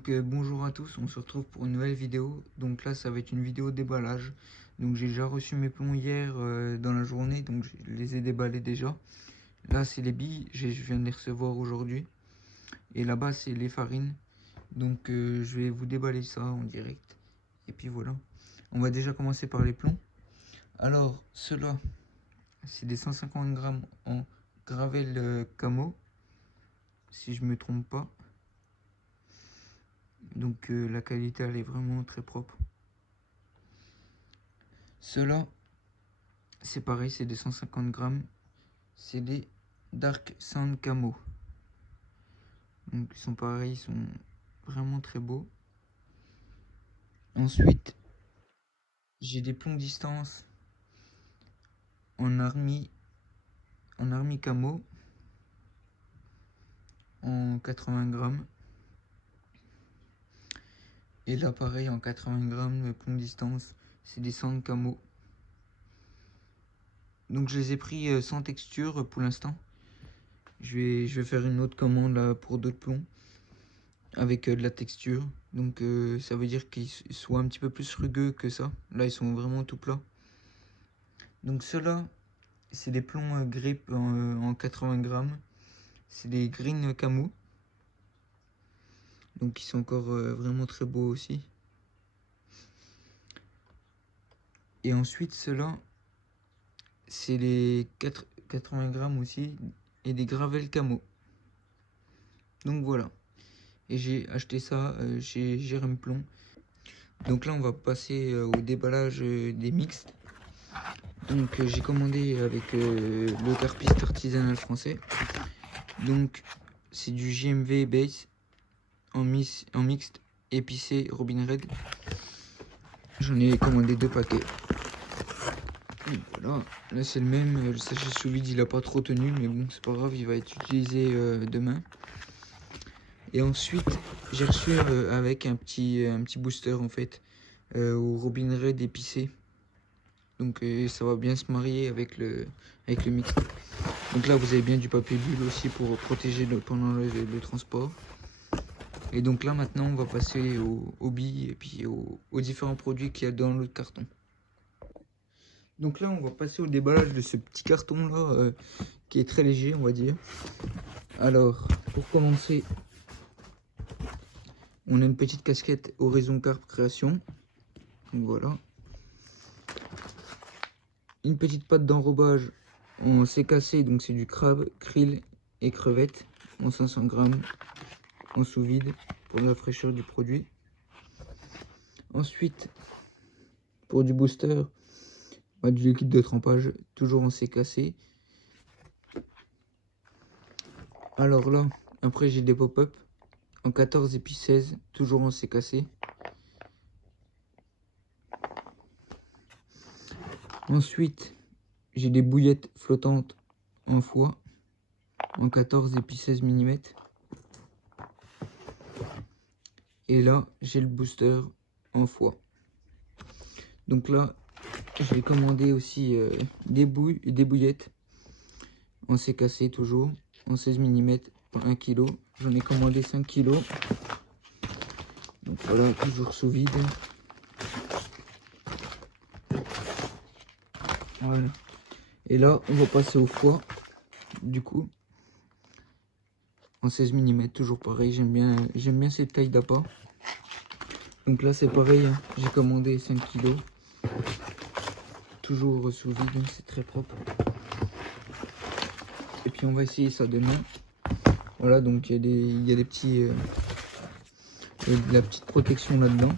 Donc bonjour à tous, on se retrouve pour une nouvelle vidéo. Donc là ça va être une vidéo déballage. Donc j'ai déjà reçu mes plombs hier dans la journée, donc je les ai déballés déjà. Là c'est les billes, je viens de les recevoir aujourd'hui. Et là-bas c'est les farines. Donc je vais vous déballer ça en direct. Et puis voilà. On va déjà commencer par les plombs. Alors ceux-là, c'est des 150 grammes en gravel camo, si je me trompe pas. Donc la qualité elle est vraiment très propre. Ceux-là, c'est pareil, c'est des 150 grammes. C'est des Dark Sand Camo. Donc ils sont pareils, ils sont vraiment très beaux. Ensuite, j'ai des plombs distance en army camo en 80 grammes. Et là pareil en 80 grammes plomb distance, c'est des Sand Camo. Donc je les ai pris sans texture pour l'instant. Je vais faire une autre commande là pour d'autres plombs avec de la texture. Donc ça veut dire qu'ils soient un petit peu plus rugueux que ça. Là ils sont vraiment tout plats. Donc ceux-là, c'est des plombs grip en 80 grammes. C'est des green camo. Donc ils sont encore vraiment très beaux aussi. Et ensuite ceux-là, c'est les 80 grammes aussi. Et des gravel camo. Donc voilà. Et j'ai acheté ça chez Jérôme Plomb. Donc là on va passer au déballage des mixtes. Donc j'ai commandé avec le carpiste artisanal français. Donc c'est du JMV Base en mixte épicé Robin Red. J'en ai commandé 2 paquets. Donc voilà, là c'est le même. Le sachet sous vide il a pas trop tenu, mais bon c'est pas grave, il va être utilisé demain. Et ensuite j'ai reçu avec un petit booster en fait au Robin Red épicé. Donc ça va bien se marier avec le mix. Donc là vous avez bien du papier bulle aussi pour protéger pendant le transport. Et donc là maintenant on va passer aux billes et puis aux différents produits qu'il y a dans le carton. Donc là on va passer au déballage de ce petit carton là qui est très léger on va dire. Alors pour commencer, on a une petite casquette Horizon Carp Création. Donc voilà. Une petite pâte d'enrobage en CKC, donc c'est du crabe, krill et crevettes en 500 grammes en sous vide pour la fraîcheur du produit. Ensuite, pour du booster, du liquide de trempage, toujours en CKC. Alors là, après j'ai des pop-up en 14 et puis 16, toujours en CKC. Ensuite, j'ai des bouillettes flottantes en foie en 14 et puis 16 mm. Et là, j'ai le booster en foie. Donc là, j'ai commandé aussi des bouillettes en CKC toujours, en 16 mm pour 1 kg. J'en ai commandé 5 kg. Donc voilà, toujours sous vide. Voilà. Et là, on va passer au foie, du coup, en 16 mm, toujours pareil. J'aime bien cette taille d'appât. Donc là, c'est pareil, hein. J'ai commandé 5 kg. Toujours sous vide, c'est très propre. Et puis on va essayer ça demain. Voilà, donc il y a des petits de la petite protection là-dedans.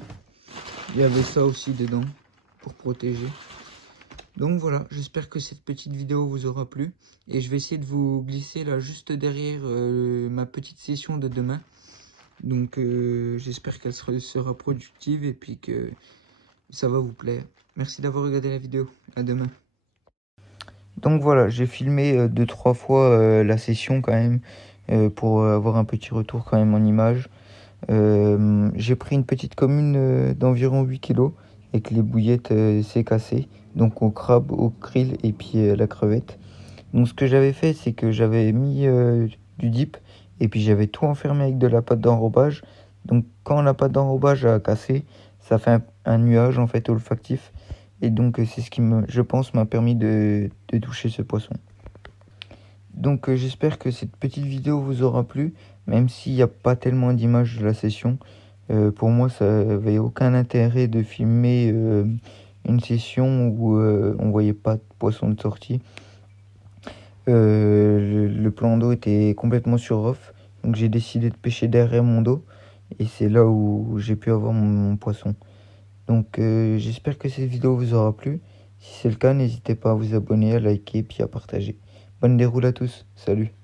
Il y avait ça aussi dedans pour protéger. Donc voilà, j'espère que cette petite vidéo vous aura plu. Et je vais essayer de vous glisser là juste derrière ma petite session de demain. Donc j'espère qu'elle sera productive et puis que ça va vous plaire. Merci d'avoir regardé la vidéo. À demain. Donc voilà, j'ai filmé 2-3 fois la session quand même pour avoir un petit retour quand même en image. J'ai pris une petite commune d'environ 8 kg avec les bouillettes CKC, donc au crabe, au krill et puis la crevette. Donc ce que j'avais fait, c'est que j'avais mis du dip et puis j'avais tout enfermé avec de la pâte d'enrobage. Donc quand on n'a pas d'enrobage à casser, ça fait un nuage en fait olfactif. Et donc c'est ce qui, je pense, m'a permis de toucher ce poisson. Donc j'espère que cette petite vidéo vous aura plu, même s'il n'y a pas tellement d'images de la session. Pour moi, ça n'avait aucun intérêt de filmer une session où on voyait pas de poisson de sortie. Le plan d'eau était complètement sur off, donc j'ai décidé de pêcher derrière mon dos, et c'est là où j'ai pu avoir mon poisson. Donc j'espère que cette vidéo vous aura plu. Si c'est le cas, n'hésitez pas à vous abonner, à liker et puis à partager. Bonne déroule à tous, salut!